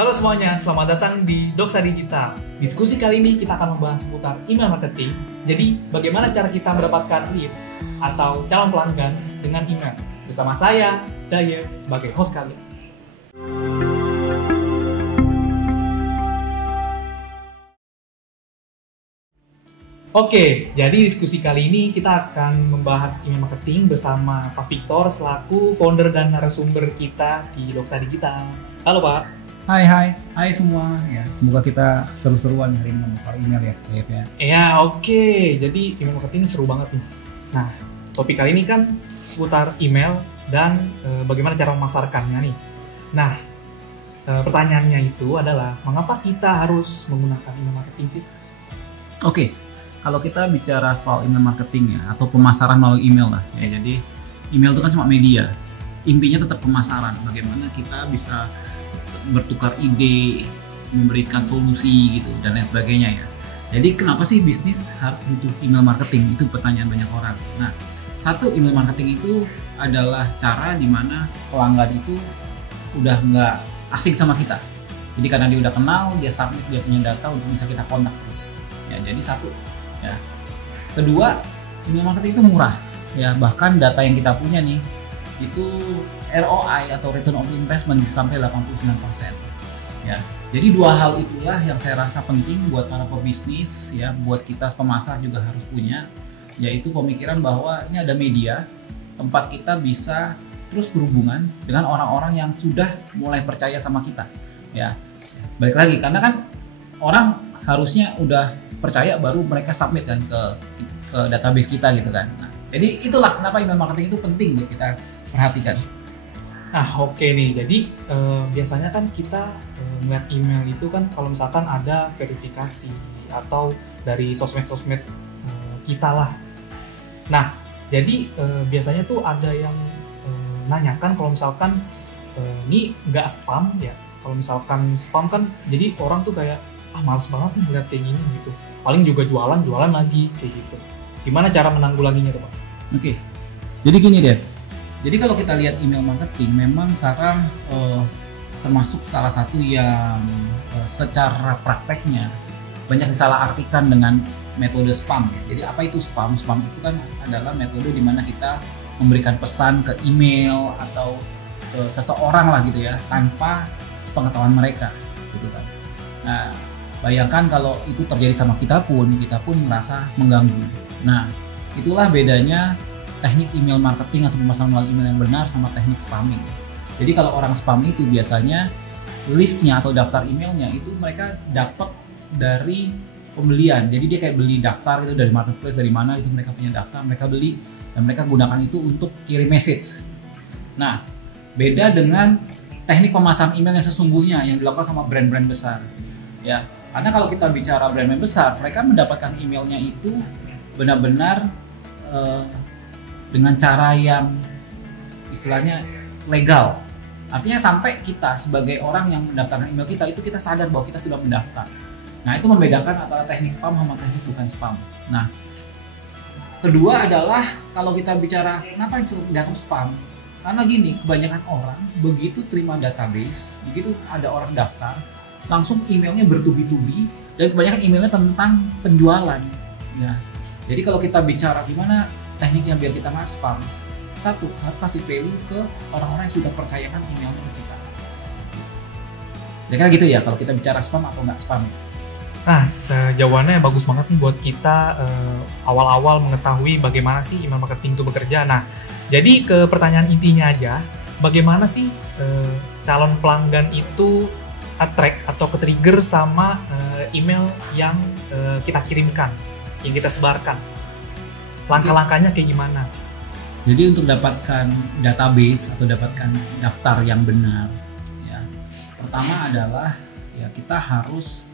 Halo semuanya, selamat datang di Doksa Digital. Diskusi kali ini kita akan membahas seputar email marketing. Jadi, bagaimana cara kita mendapatkan leads atau calon pelanggan dengan email. Bersama saya, Daye, sebagai host kalian. Oke, jadi diskusi kali ini kita akan membahas email marketing bersama Pak Victor selaku founder dan narasumber kita di Doksa Digital. Halo Pak. Hai semua. Ya, semoga kita seru-seruan hari ini soal email ya, ya. Ya, oke. Jadi email marketing seru banget nih. Nah, topik kali ini kan seputar email dan bagaimana cara memasarkannya nih. Nah, pertanyaannya itu adalah mengapa kita harus menggunakan email marketing sih? Oke. Kalau kita bicara soal email marketing ya, atau pemasaran melalui email lah ya. Jadi email itu kan cuma media. Intinya tetap pemasaran. Bagaimana kita bisa bertukar ide, memberikan solusi gitu dan lain sebagainya ya. Jadi kenapa sih bisnis harus butuh email marketing? Itu pertanyaan banyak orang. Nah, satu, email marketing itu adalah cara di mana pelanggan itu udah nggak asing sama kita. Jadi karena dia udah kenal, dia submit, dia punya data untuk bisa kita kontak terus. Ya, jadi satu. Ya. Kedua, email marketing itu murah. Ya, bahkan data yang kita punya nih itu ROI atau return on investment bisa sampai 89%. Ya. Jadi dua hal itulah yang saya rasa penting buat para pebisnis ya, buat kita pemasar juga harus punya, yaitu pemikiran bahwa ini ada media tempat kita bisa terus berhubungan dengan orang-orang yang sudah mulai percaya sama kita. Ya. Balik lagi karena kan orang harusnya udah percaya baru mereka submit kan ke database kita gitu kan. Nah, jadi itulah kenapa email marketing itu penting buat kita perhatikan. Nah, oke nih. Jadi biasanya kan kita melihat email itu kan kalau misalkan ada verifikasi atau dari sosmed-sosmed kita lah. Nah, jadi biasanya tuh ada yang nanyakan kalau misalkan ini nggak spam ya. Kalau misalkan spam kan jadi orang tuh kayak males banget nih ngeliat kayak gini gitu. Paling juga jualan lagi kayak gitu. Gimana cara menanggulanginya tuh Pak? Oke. Jadi gini deh. Jadi kalau kita lihat email marketing memang sekarang termasuk salah satu yang secara prakteknya banyak disalahartikan dengan metode spam. Jadi apa itu spam? Spam itu kan adalah metode di mana kita memberikan pesan ke email atau ke seseorang lah gitu ya tanpa sepengetahuan mereka gitu kan. Nah, bayangkan kalau itu terjadi sama kita pun merasa mengganggu. Nah, itulah bedanya teknik email marketing atau pemasaran melalui email yang benar sama teknik spamming. Jadi kalau orang spam itu biasanya listnya atau daftar emailnya itu mereka dapat dari pembelian. Jadi dia kayak beli daftar itu dari marketplace dari mana itu mereka punya daftar, mereka beli dan mereka gunakan itu untuk kirim message. Nah, beda dengan teknik pemasaran email yang sesungguhnya yang dilakukan sama brand-brand besar. Ya, karena kalau kita bicara brand besar, mereka mendapatkan emailnya itu benar-benar dengan cara yang istilahnya legal. Artinya sampai kita sebagai orang yang mendaftarkan email kita itu kita sadar bahwa kita sudah mendaftar. Nah, itu membedakan antara teknik spam sama teknik bukan spam. Nah, kedua adalah kalau kita bicara kenapa dianggap spam? Karena gini, kebanyakan orang begitu terima database, begitu ada orang daftar, langsung emailnya bertubi-tubi dan kebanyakan emailnya tentang penjualan. Ya, jadi kalau kita bicara gimana tekniknya biar kita nggak spam, satu harus kasih value ke orang-orang yang sudah percayakan emailnya ke kita. Kira-kira gitu ya kalau kita bicara spam atau nggak spam. Nah, jawabannya bagus banget nih buat kita awal-awal mengetahui bagaimana sih email marketing itu bekerja. Nah, jadi ke pertanyaan intinya aja, bagaimana sih calon pelanggan itu attract atau ke-trigger sama email yang kita kirimkan, yang kita sebarkan. Langkah-langkahnya kayak gimana? Jadi untuk dapatkan database atau dapatkan daftar yang benar, ya, pertama adalah ya kita harus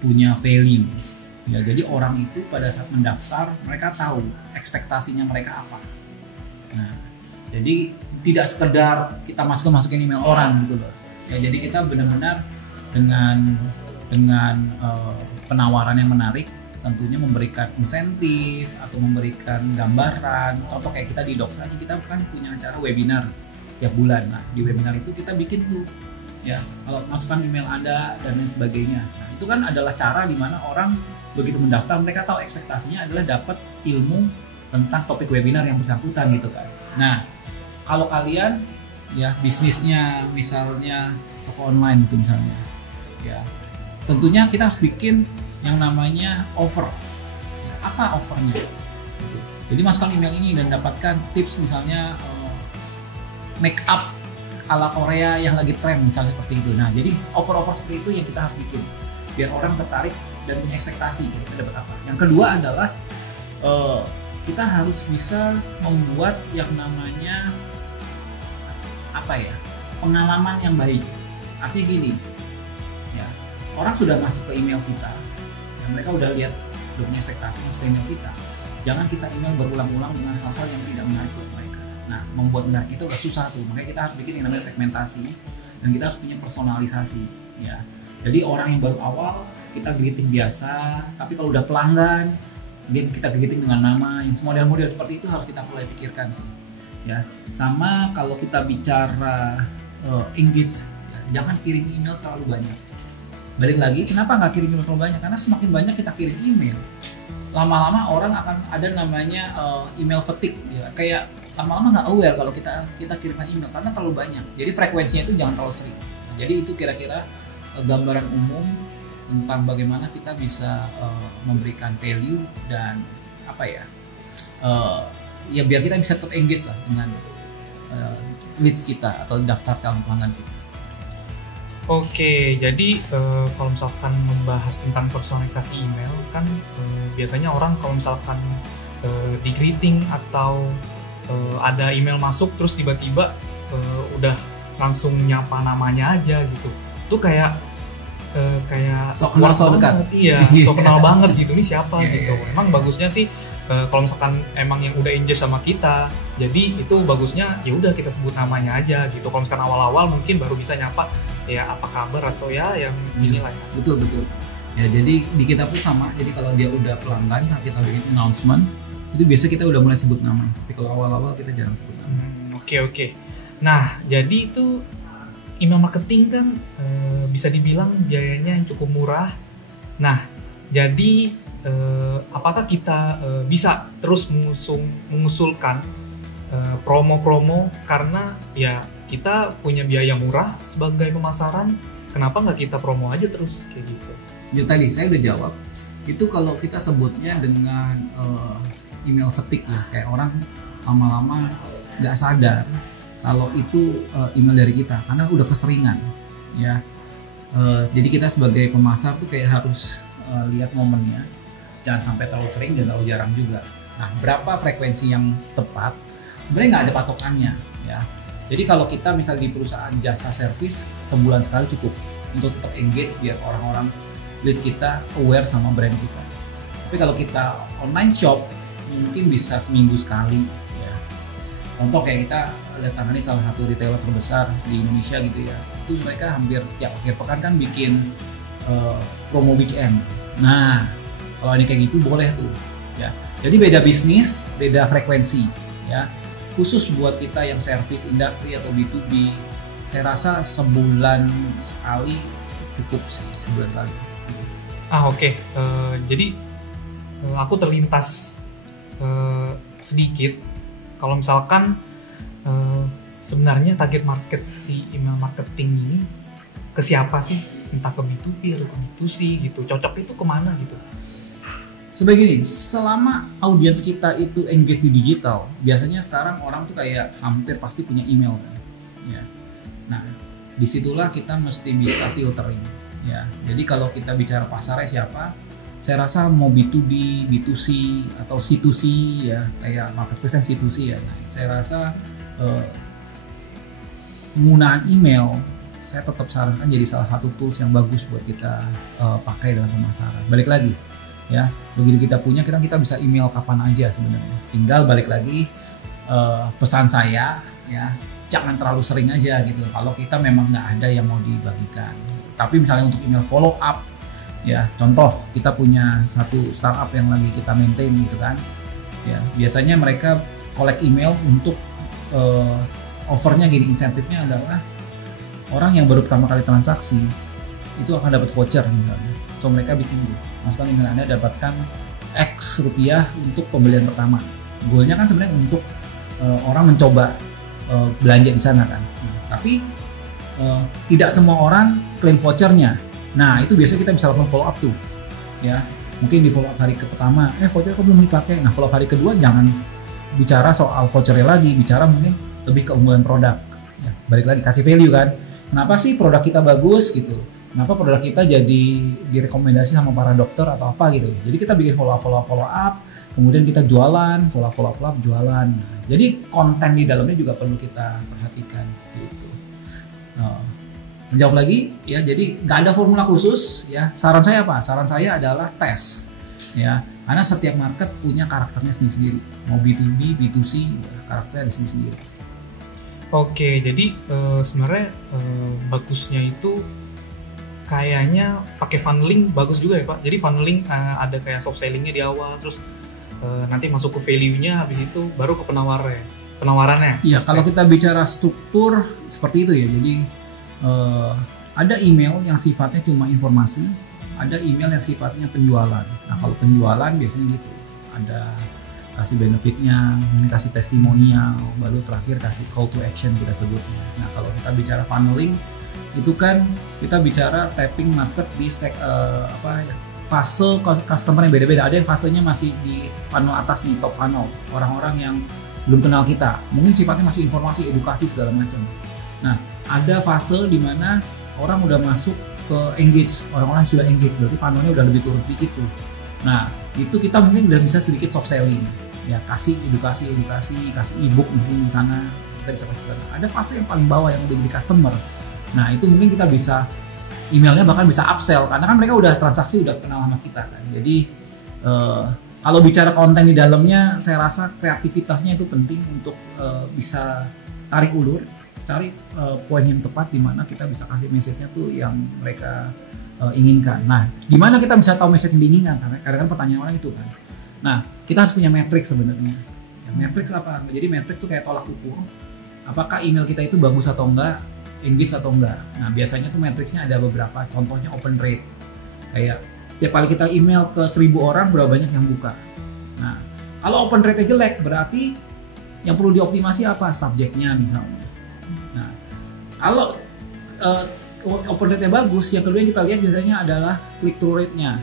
punya value. Ya, jadi orang itu pada saat mendaftar mereka tahu ekspektasinya mereka apa. Nah, jadi tidak sekedar kita masukin email orang gitu loh. Ya, jadi kita benar-benar dengan penawaran yang menarik, tentunya memberikan insentif atau memberikan gambaran. Contoh kayak kita di Doksa, kita kan punya acara webinar tiap bulan. Nah, di webinar itu kita bikin tuh ya, kalau masukkan email Anda dan lain sebagainya. Nah, itu kan adalah cara di mana orang begitu mendaftar mereka tahu ekspektasinya adalah dapat ilmu tentang topik webinar yang bersangkutan gitu kan. Nah, kalau kalian ya bisnisnya misalnya toko online itu misalnya, ya tentunya kita harus bikin yang namanya offer. Ya, apa offernya? Jadi masukkan email ini dan dapatkan tips misalnya make up ala Korea yang lagi tren misalnya seperti itu. Nah, jadi offer-offer seperti itu yang kita harus bikin biar orang tertarik dan punya ekspektasi kita dapat apa. Yang kedua adalah kita harus bisa membuat yang namanya apa ya, pengalaman yang baik. Artinya gini, ya orang sudah masuk ke email kita, ya, mereka udah lihat, udah punya ekspektasi masuk ke email kita. Jangan kita email berulang-ulang dengan hal-hal yang tidak menarik buat mereka. Nah, membuat menarik itu udah susah tuh. Makanya kita harus bikin yang namanya segmentasi dan kita harus punya personalisasi. Ya, jadi orang yang baru awal kita greeting biasa, tapi kalau udah pelanggan, kita greeting dengan nama yang model-model seperti itu harus kita mulai pikirkan sih. Ya, sama kalau kita bicara engage, ya, jangan kirim email terlalu banyak. Balik lagi, kenapa nggak kirim email terlalu banyak? Karena semakin banyak kita kirim email, lama-lama orang akan ada namanya email fatigue, ya. Kayak lama-lama nggak aware kalau kita kirimkan email karena terlalu banyak. Jadi frekuensinya itu jangan terlalu sering. Nah, jadi itu kira-kira gambaran umum tentang bagaimana kita bisa memberikan value dan apa ya, ya biar kita bisa tetap engage lah dengan leads kita atau daftar calon pelanggan kita. Oke, jadi kalau misalkan membahas tentang personalisasi email kan biasanya orang kalau misalkan di greeting atau ada email masuk terus tiba-tiba udah langsung nyapa namanya aja gitu, itu kayak sok kenal sok dekat. Iya, sok kenal banget gitu, ini siapa gitu. Emang bagusnya sih kalau misalkan emang yang udah engage sama kita, jadi itu bagusnya ya udah kita sebut namanya aja gitu. Kalau misalkan awal-awal mungkin baru bisa nyapa ya apa kabar atau ya yang inilah ya. Betul. Ya, jadi di kita pun sama. Jadi kalau dia udah pelanggan saat kita bikin announcement, itu biasa kita udah mulai sebut nama. Tapi kalau awal-awal kita jarang sebut nama. Oke. Nah, jadi itu email marketing kan bisa dibilang biayanya yang cukup murah. Nah, jadi apakah kita bisa terus mengusulkan promo-promo karena ya kita punya biaya murah sebagai pemasaran, kenapa nggak kita promo aja terus kayak gitu? Ya tadi saya udah jawab. Itu kalau kita sebutnya dengan email fatigue ya, kayak orang lama-lama nggak sadar kalau itu email dari kita karena udah keseringan ya. Jadi kita sebagai pemasar tuh kayak harus lihat momennya, jangan sampai terlalu sering dan terlalu jarang juga. Nah, berapa frekuensi yang tepat sebenarnya nggak ada patokannya ya. Jadi kalau kita misal di perusahaan jasa servis, sebulan sekali cukup untuk tetap engage biar orang-orang leads kita aware sama brand kita. Tapi kalau kita online shop mungkin bisa seminggu sekali ya. Contoh kayak kita lihat tangani salah satu retailer terbesar di Indonesia gitu ya, itu mereka hampir tiap akhir pekan kan bikin promo weekend. Nah, kalau ini kayak gitu boleh tuh ya. Jadi beda bisnis, beda frekuensi ya. Khusus buat kita yang service industri atau B2B, saya rasa sebulan sekali cukup sih, sebulan sekali. Oke. Jadi aku terlintas sedikit kalau misalkan sebenarnya target market si email marketing ini ke siapa sih? Entah ke B2B atau ke B2C gitu. Cocok itu kemana gitu? Sebagai gini, selama audiens kita itu engage di digital, biasanya sekarang orang tuh kayak hampir pasti punya email kan. Ya. Nah, disitulah kita mesti bisa filtering. Ya, jadi kalau kita bicara pasarnya siapa, saya rasa mau B2B, B2C atau C2C ya, kayak marketplace kan C2C ya. Nah, saya rasa penggunaan email saya tetap sarankan jadi salah satu tools yang bagus buat kita pakai dalam pemasaran. Balik lagi ya, begitu kita punya kita bisa email kapan aja sebenarnya. Tinggal balik lagi pesan saya ya, jangan terlalu sering aja gitu. Kalau kita memang nggak ada yang mau dibagikan. Tapi misalnya untuk email follow up ya, contoh kita punya satu startup yang lagi kita maintain gitu kan ya, biasanya mereka collect email untuk offernya gini, insentifnya adalah orang yang baru pertama kali transaksi itu akan dapat voucher misalnya. So mereka bikin gitu, masukkan email Anda dapatkan X rupiah untuk pembelian pertama. Goalnya kan sebenarnya untuk orang mencoba belanja di sana kan. Nah, tapi tidak semua orang klaim vouchernya. Nah itu biasanya kita bisa lakukan follow up tuh, ya. Mungkin di follow up hari pertama, voucher kok belum dipakai. Nah follow up hari kedua jangan bicara soal vouchernya lagi, bicara mungkin lebih keunggulan produk. Ya, balik lagi kasih value kan. Kenapa sih produk kita bagus gitu? Kenapa produk kita jadi direkomendasi sama para dokter atau apa gitu? Jadi kita bikin follow up, kemudian kita jualan, follow up jualan. Jadi konten di dalamnya juga perlu kita perhatikan gitu. Menjawab lagi ya, jadi nggak ada formula khusus ya. Saran saya apa? Saran saya adalah tes ya, karena setiap market punya karakternya sendiri-sendiri. Mau B2B, B2C, karakternya di sendiri-sendiri. Oke, jadi sebenarnya bagusnya itu kayaknya pakai funneling bagus juga ya Pak. Jadi funneling ada kayak soft sellingnya di awal, terus nanti masuk ke value-nya, habis itu baru ke penawarannya. Iya, kalau kita bicara struktur seperti itu ya. Jadi ada email yang sifatnya cuma informasi, ada email yang sifatnya penjualan. Nah kalau penjualan biasanya gitu, ada kasih benefitnya, mungkin kasih testimonial, baru terakhir kasih call to action kita sebutnya. Nah kalau kita bicara funneling itu kan kita bicara tapping market di fase customer yang beda-beda. Ada yang fasenya masih di funnel atas nih, top funnel, orang-orang yang belum kenal kita, mungkin sifatnya masih informasi, edukasi segala macam. Nah ada fase di mana orang udah masuk ke engage, orang-orang sudah engage, berarti funnelnya udah lebih turun sedikit tuh. Nah itu kita mungkin udah bisa sedikit soft selling, ya kasih edukasi, kasih ebook mungkin di sana kita bisa kasih. Ada fase yang paling bawah yang udah jadi customer. Nah itu mungkin kita bisa emailnya bahkan bisa upsell karena kan mereka udah transaksi, udah kenal sama kita kan. Jadi kalau bicara konten di dalamnya, saya rasa kreativitasnya itu penting untuk bisa tarik ulur, cari poin yang tepat di mana kita bisa kasih message-nya tuh yang mereka inginkan. Nah, di mana kita bisa tahu message yang diinginkan? Karena kadang-kadang pertanyaan orang itu kan. Nah, kita harus punya matriks sebenarnya. Ya, matriks apa? Jadi matriks tuh kayak tolak ukur. Apakah email kita itu bagus atau enggak, engage atau enggak. Nah, biasanya tuh matriksnya ada beberapa. Contohnya open rate. Kayak setiap kali kita email ke 1000 orang, berapa banyak yang buka. Nah, kalau open rate-nya jelek, berarti yang perlu dioptimasi apa? Subjeknya misalnya. Nah, kalau open rate-nya bagus, yang kedua yang kita lihat biasanya adalah click through rate-nya.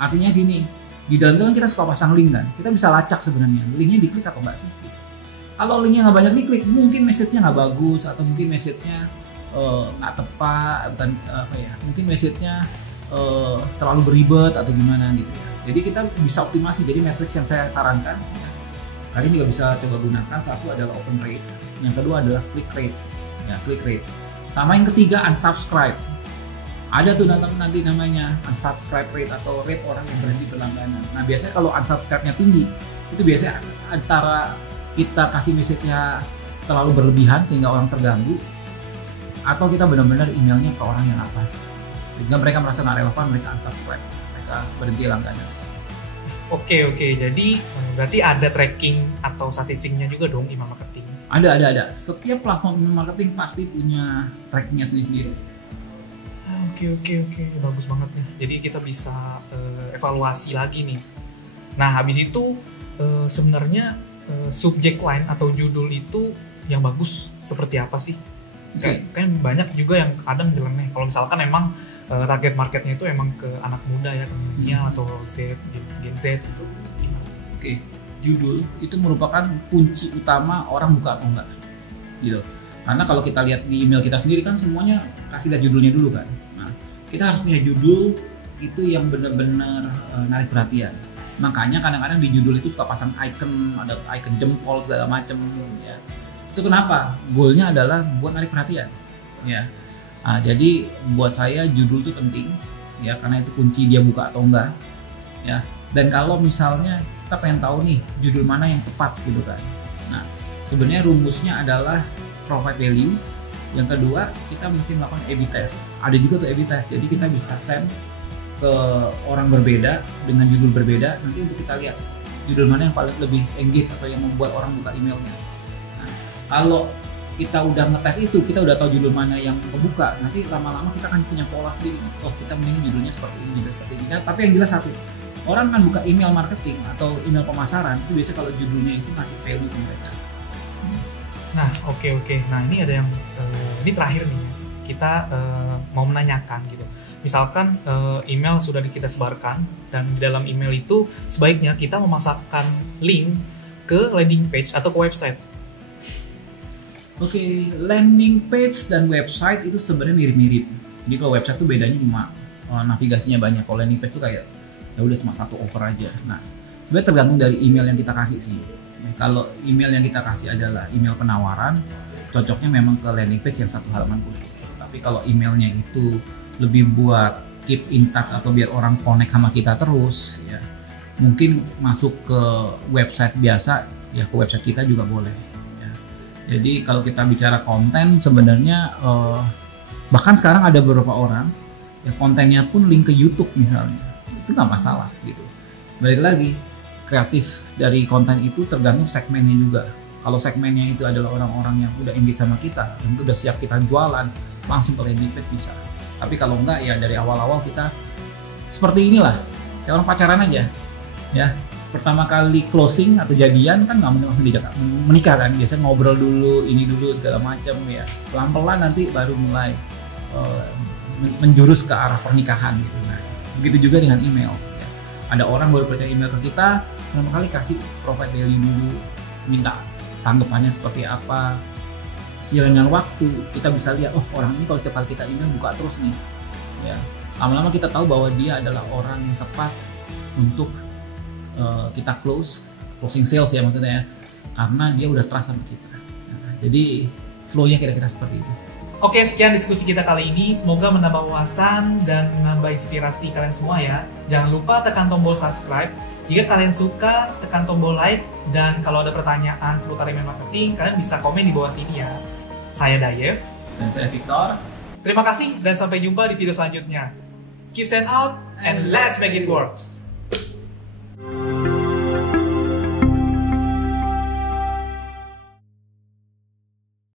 Artinya gini, di dalam itu kan kita suka pasang link kan, kita bisa lacak sebenarnya, linknya diklik atau enggak sih. Kalau linknya nggak banyak diklik, mungkin message-nya nggak bagus, atau mungkin message-nya nggak tepat, bukan mungkin message-nya terlalu beribet atau gimana gitu ya. Jadi kita bisa optimasi. Jadi matriks yang saya sarankan ya, kalian juga bisa coba gunakan. Satu adalah open rate, yang kedua adalah click rate, ya click rate. Sama yang ketiga unsubscribe. Ada tuh nanti namanya unsubscribe rate atau rate orang yang berhenti berlangganan. Nah biasanya kalau unsubscribe-nya tinggi, itu biasanya antara kita kasih message-nya terlalu berlebihan sehingga orang terganggu, atau kita benar-benar emailnya ke orang yang atas sehingga mereka merasa nggak relevan, mereka unsubscribe, mereka berhenti langganan. Oke, jadi berarti ada tracking atau statistiknya juga dong email marketing? Ada. Setiap platform email marketing pasti punya trackingnya sendiri-sendiri. Oke, bagus banget nih. Jadi kita bisa evaluasi lagi nih. Nah habis itu sebenarnya subject line atau judul itu yang bagus seperti apa sih? Kan banyak juga yang kadang nyeleneh. Kalau misalkan emang target marketnya itu emang ke anak muda ya, ke milenial atau Gen Z itu. Oke, judul itu merupakan kunci utama orang buka atau enggak, gitu. Karena kalau kita lihat di email kita sendiri kan semuanya kasih lihat judulnya dulu kan. Nah, kita harus punya judul itu yang benar-benar narik perhatian. Makanya kadang-kadang di judul itu suka pasang icon, ada icon jempol segala macam ya. Itu kenapa? Goalnya adalah buat narik perhatian ya. Nah, jadi buat saya judul itu penting ya, karena itu kunci dia buka atau enggak ya. Dan kalau misalnya kita pengen tahu nih judul mana yang tepat gitu kan. Nah, sebenarnya rumusnya adalah provide value. Yang kedua, kita mesti melakukan A/B test. Ada juga tuh A/B test. Jadi kita bisa send ke orang berbeda dengan judul berbeda, nanti untuk kita lihat judul mana yang paling lebih engage atau yang membuat orang buka emailnya. Nah, kalau kita udah ngetes itu, kita udah tahu judul mana yang kebuka, nanti lama-lama kita akan punya pola sendiri. Oh, kita mending judulnya seperti ini, judulnya seperti ini. Nah, tapi yang jelas satu, orang kan buka email marketing atau email pemasaran itu biasanya kalau judulnya itu masih value ke mereka. Nah, oke. Nah, ini ada yang ini terakhir nih. Kita mau menanyakan gitu. Misalkan email sudah kita sebarkan dan di dalam email itu sebaiknya kita memasukkan link ke landing page atau ke website. Oke, landing page dan website itu sebenarnya mirip-mirip. Jadi kalau website tuh bedanya cuma navigasinya banyak. Kalau landing page tuh kayak ya udah cuma satu over aja. Nah, sebenarnya tergantung dari email yang kita kasih sih. Kalau email yang kita kasih adalah email penawaran, cocoknya memang ke landing page yang satu halaman khusus. Tapi kalau emailnya itu lebih buat keep in touch atau biar orang connect sama kita terus, ya mungkin masuk ke website biasa, ya ke website kita juga boleh. Ya. Jadi kalau kita bicara konten sebenarnya bahkan sekarang ada beberapa orang ya kontennya pun link ke YouTube misalnya, itu nggak masalah gitu. Balik lagi, kreatif dari konten itu tergantung segmennya juga. Kalau segmennya itu adalah orang-orang yang udah engage sama kita, yang udah siap kita jualan, langsung ke landing page bisa. Tapi kalau enggak ya dari awal-awal kita seperti inilah, kayak orang pacaran aja ya. Pertama kali closing atau jadian kan nggak mungkin langsung dijak menikah kan, biasanya ngobrol dulu, ini dulu segala macam ya. Pelan-pelan nanti baru mulai menjurus ke arah pernikahan gitu. Nah, begitu juga dengan email ya. Ada orang baru percaya email ke kita, pertama kali kasih provide value dulu, minta tanggapannya seperti apa. Seiring dengan waktu kita bisa lihat, oh orang ini kalau setiap kali kita email buka terus nih ya, lama-lama kita tahu bahwa dia adalah orang yang tepat untuk kita closing sales ya maksudnya ya, karena dia udah trust sama kita. Nah, jadi flow-nya kira-kira seperti itu. Oke, sekian diskusi kita kali ini. Semoga menambah wawasan dan menambah inspirasi kalian semua ya. Jangan lupa tekan tombol subscribe. Jika kalian suka, tekan tombol like. Dan kalau ada pertanyaan seputar email marketing, kalian bisa komen di bawah sini ya. Saya Dayev. Dan saya Victor. Terima kasih dan sampai jumpa di video selanjutnya. Keep send out and let's make it work.